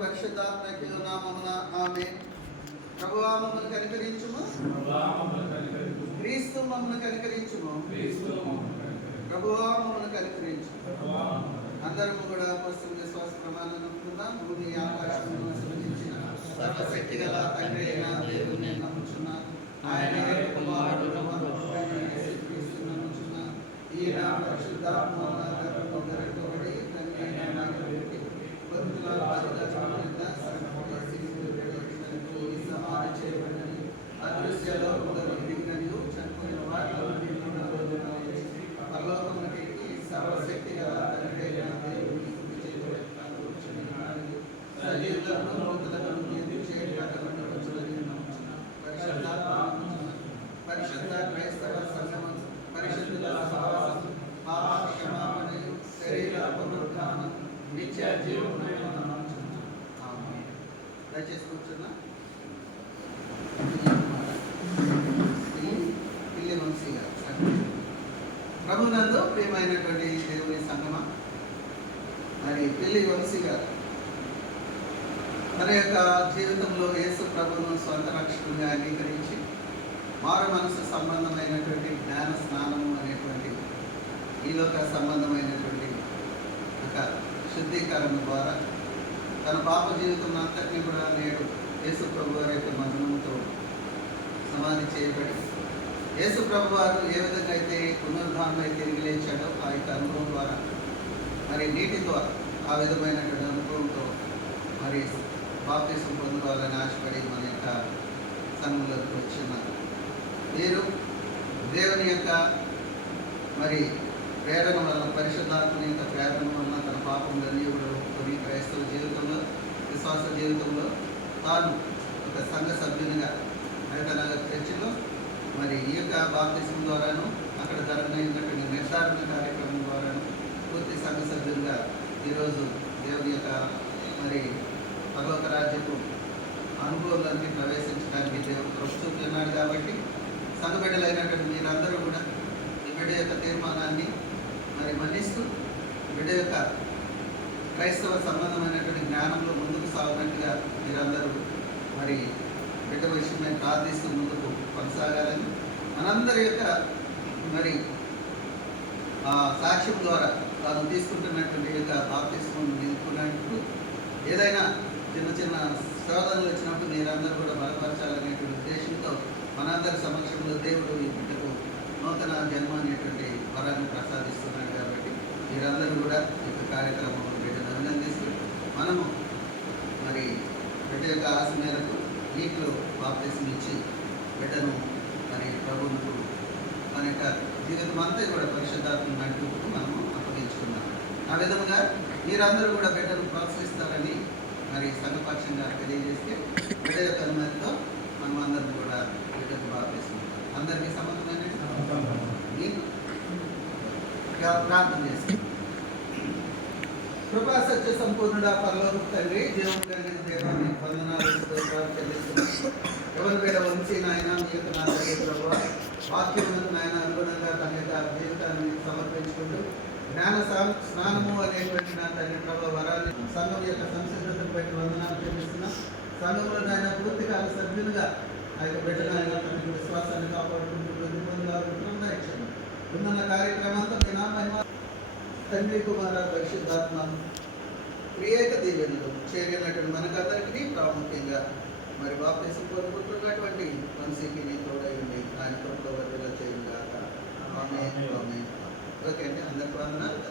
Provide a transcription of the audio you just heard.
పరిశుద్ధాత్మకు నామమున ఆమేన్. ప్రభువా మమ్మల్ని కనికరించుము, క్రీస్తు మమ్మల్ని కనికరించుము, ప్రభువా మమ్మల్ని కనికరించుము. అందరము కూడా అపొస్తలుల విశ్వాస ప్రమాణాలను నమ్ముకుందాం. భూమి ఆకాశములను సృజించిన సర్వశక్తి గల తండ్రి అయిన దేవుని నమ్ముచున్నాను. ఆయన కుమారుడు యేసుక్రీస్తును నమ్ముచున్నాను. ఈయన పరిశుద్ధాత్మ గర్భంలోబడి తండ్రి అయిన దేవునికి భక్తుల బాధ్యత చేయబడినది. అదృశ్యలో దిగినది చనిపోయిన వాటిలో పరలోకమునకి సర్వశక్తి గల తండ్రి అయిన దేవుని సజీవులను మృతులను పరిశుద్ధ క్రైస్తవ సంగమం, పరిశుద్ధుల సహవాసం, పాప క్షమాపణయు, శరీర పునరుద్ధానం, నిత్య జీవమును నమ్ముచున్నాను. ఆమేన్. దయచేసి కూర్చున్నా. పిల్లి వంశీ గారు ప్రభునందు ప్రియమైనటువంటి దేవుని సంగమ, మరి పిల్లి వంశీ గారు తన యొక్క జీవితంలో యేసు ప్రభువును స్వంత రక్షకునిగా అంగీకరించి మారు మనసు సంబంధమైనటువంటి జ్ఞాన స్నానము అనేటువంటి ఈలోక సంబంధమైనటువంటి ఒక శుద్ధీకరణ ద్వారా తన పాప జీవితం అంతటినీ కూడా నేడు యేసు ప్రభు వారి యొక్క మరణంతో సమాధి చేయబడి యేసు ప్రభు వారు ఏ విధంగా అయితే పునరుద్ధానమై తిరిగి లేచాడో ఆ యొక్క అనుభవం ద్వారా మరి నీటి ద్వారా ఆ విధమైనటువంటి అనుభవంతో మరి బాప్తిసం పొందుకోవాలని ఆశపడి మన యొక్క సంఘంలోకి వచ్చిన్నారు. మీరు దేవుని యొక్క మరి ప్రేరణ వలన, పరిశుద్ధాత్మని యొక్క ప్రేరణ వలన తన పాపములన్నీ కూడా కొన్ని క్రైస్తవ జీవితంలో, విశ్వాస జీవితంలో తాను ఒక సంఘ సభ్యునిగా హరితనగర్ చర్చిలో మరి ఈ యొక్క బాప్తిసం ద్వారాను అక్కడ జరగనటువంటి నిర్ధారణ కార్యక్రమం ద్వారాను పూర్తి సంఘ సభ్యులుగా ఈరోజు దేవుని యొక్క మరి పరలోక రాజ్యపు అనుభవాలన్నీ ప్రవేశించడానికి దేవుడు ప్రస్తుతున్నాడు. కాబట్టి సంఘ బిడ్డలైనటువంటి మీరందరూ కూడా ఈ బిడ్డ యొక్క తీర్మానాన్ని మరి మన్నిస్తూ బిడ్డ యొక్క క్రైస్తవ సంబంధమైనటువంటి జ్ఞానంలో ముందుకు సాగినట్టుగా మీరందరూ మరి బిడ్డ విషయమై ప్రార్థిస్తూ ముందుకు కొనసాగాలని మనందరి యొక్క మరి సాక్ష్యం ద్వారా తాను తీసుకుంటున్నటువంటి యొక్క బాప్తిస్మం నిలుపుకున్నట్టు ఏదైనా చిన్న చిన్న శోధనలు వచ్చినప్పుడు మీరందరూ కూడా బలపరచాలనేటువంటి ఉద్దేశంతో మనందరి సమక్షంలో దేవుడు ఈ బిడ్డకు నూతన జన్మ అనేటువంటి వరాన్ని ప్రసాదిస్తున్నాడు. కాబట్టి మీరందరూ కూడా ఈ యొక్క కార్యక్రమంలో బిడ్డను అభినందిస్తూ మనము మరి బిడ్డ యొక్క ఆశ మేరకు నీటిలో బాప్తిస్మం ఇచ్చి బిడ్డను మరి ప్రభువుకు మన యొక్క జీవితం అంతా కూడా పరిశుద్ధాత్మను నడుపుతూ మనము అప్పగించుకున్నాం. ఆ విధంగా మీరందరూ కూడా బిడ్డను ప్రోత్సహిస్తారని మరి సంఘపక్షంగా తెలియజేస్తే బిడ్డ యొక్క అనుమతితో మనం అందరం కూడా బిడ్డకు బాప్తిస్మం అందరికీ సమర్థమైన మీకు ప్రార్థన చేస్తాం. కృపా సత్య సంపూర్ణుడా పరలోకపు తండ్రి, జీవం కలిగిన దేవాన్ని వందనాలు చెల్లిస్తున్నాం. ఎవరి బిడ్డ వంచి నాయన మీ యొక్క నా జరిగే ప్రభావ వాక్యములకు నాయన అనుగుణంగా తన యొక్క జీవితాన్ని సమర్పించుకుంటూ జ్ఞాన స్నానము అనేటువంటి నా తండ్రి ప్రభావ వరాన్ని సంఘం యొక్క సంసిద్ధతను బట్టి వందనాలు చెల్లిస్తున్నాం. సంఘంలో నాయన పూర్తికాల సభ్యులుగా ఆ యొక్క బిడ్డ నాయన తన విశ్వాసాన్ని కాపాడుకుంటూ వృద్ధి పొందాలనుకుంటున్న ఉన్న కార్యక్రమంతో మీ నామ తండ్రి కుమార పరిశుద్ధాత్మ ప్రియేక దీవెనలు చేరినటువంటి మనకందరికీ ప్రాముఖ్యంగా మరి బాప్తిస్మం కోరుకుంటున్నటువంటి మనిషికి నీ తోడై ఉండి ఆయన తోటలో వర్తిలో చేయుగాక. ఆమేన్. ఓకే అండి, అందరికీ వందనాలు.